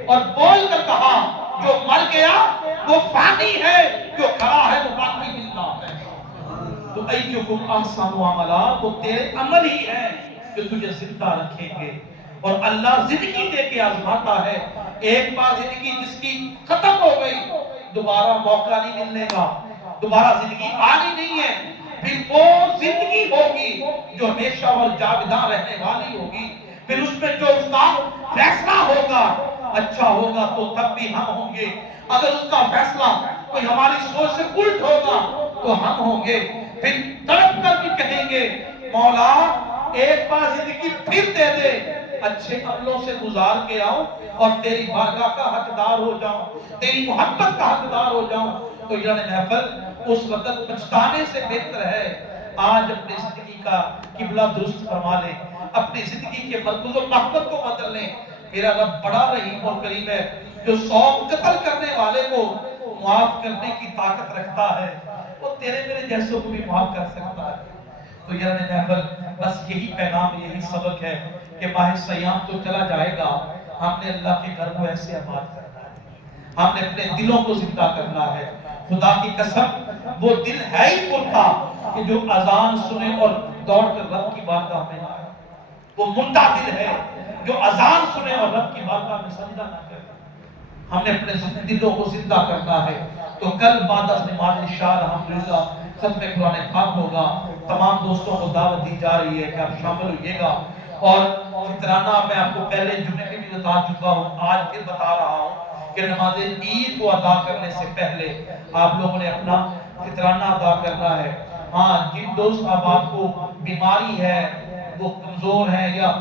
اور بول کر کہا جو مر گیا وہ فانی ہے، جو کھڑا ہے وہ باقی باللہ ہے۔ تو ایکم احسن عملا، وہ تیرے عمل ہی ہیں جو تجھے زندہ رکھیں گے۔ اور اللہ زندگی دے کے آزماتا ہے، ایک بار زندگی جس کی ختم ہو گئی دوبارہ موقع نہیں ملنے گا، دوبارہ زندگی آنی نہیں ہے، پھر وہ زندگی ہوگی جو ہمیشہ اور جاوداں رہنے والی ہوگی، پھر اس میں جو اس کا فیصلہ ہوگا اچھا ہوگا تو تب بھی ہم ہوں گے، اگر اس کا فیصلہ کوئی ہماری سوچ سے الٹ ہوگا تو ہم ہوں گے، پھر تڑپ کر بھی کہیں گے مولا ایک بار زندگی پھر دے دے، اچھے عملوں سے گزار کے آؤں اور تیری بارگاہ کا حقدار ہو جاؤں، تیری محبت کا حقدار ہو جاؤں۔ تو یعنی محفل اس وقت پچھتانے سے بہتر ہے آج اپنی زندگی کا قبلہ درست فرما لیں، اپنی زندگی کے مرکز و محبت کو بدل لیں۔ میرا رب بڑا رحیم اور کریم ہے، جو 100 قتل کرنے والے کو معاف کرنے کی طاقت رکھتا ہے، وہ تیرے میرے جیسوں کو بھی معاف کر سکتا ہے۔ تو یعنی محفل بس یہی پیغام، یہی سبق ہے کہ ماہ سیام تو چلا جائے گا، ہم نے اللہ کے گھر کو ایسے آباد کرنا ہے، ہم نے اپنے دلوں کو زندہ کرنا ہے۔ خدا کی قسم وہ دل ہے ہی پرکھا کہ جو اذان سنے اور دوڑ کر رب کی بارگاہ میں نہ آئے، وہ مردہ دل ہے جو اذان سنے اور رب کی بارگاہ میں سجدہ نہ کرے۔ ہم نے اپنے دلوں کو زندہ کرنا ہے۔ تو کل بعد از نماز عشاء الحمدللہ ختم قرآن پاک ہوگا، تمام دوستوں کو دعوت دی جا رہی ہے کہ آپ شامل ہوئیے گا، اور فطرانہ میں آپ کو پہلے جمعے میں بھی بتا چکا ہوں، آج پھر بتا رہا ہوں کہ نماز عید کو ادا کرنے سے پہلے آپ لوگوں نے اپنا فطرانہ ادا کرنا ہے۔ ہاں جن دوست آپ کو بیماری ہے، وہ کمزور ہیں یا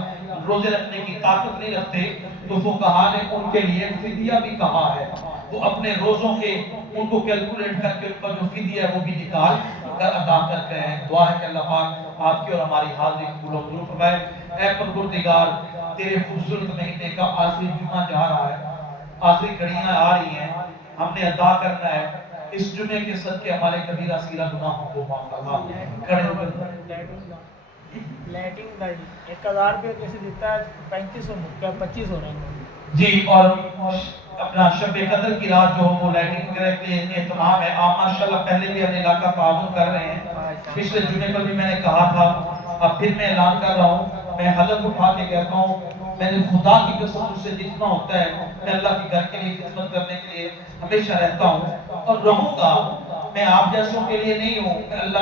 روزے رکھنے کی طاقت نہیں رکھتے، تو فقہا نے ان کے لیے فدیہ بھی کہا ہے، وہ اپنے روزوں کے ان کو کیلکولیٹ کر کے ان کا جو فدیہ ہے وہ بھی نکال کر ادا کر کے ہیں۔ دعا ہے کہ اللہ پاک آپ کی اور ہماری حاضری قبول و منظور فرمائے۔ اے پروردگار، تیرے خوبصورت مہینے کا آخری جمعہ جا رہا ہے، آخری گھڑیاں آ رہی ہیں، ہم نے ادا کرنا ہے، اس جمعے کے صدقے ہمارے کبیرہ صغیرہ گناہوں کو معاف فرما۔ کھڑے ہو کر لیٹنگ کا 1000 روپے کیسے دیتا ہے؟ 3500 کیا 25 ہو رہا ہے جی، اور اپنا شب قدر کی رات جو وہ لائٹنگ کے لیے اہتمام ہے، آپ ماشاءاللہ پہلے بھی اپنے علاقہ تعاون کر رہے ہیں، پچھلے جمعے پر بھی میں نے کہا تھا، اب پھر میں اعلان کر رہا ہوں، میں حلف اٹھا کے کہتا ہوں، میں نے خدا کی قسم مجھ سے جتنا ہوتا ہے میں اللہ کے گھر کے لیے خدمت کرنے کے لیے ہمیشہ رہتا ہوں اور رہوں گا۔ میں آپ جیسوں کے لیے نہیں ہوں، میں اللہ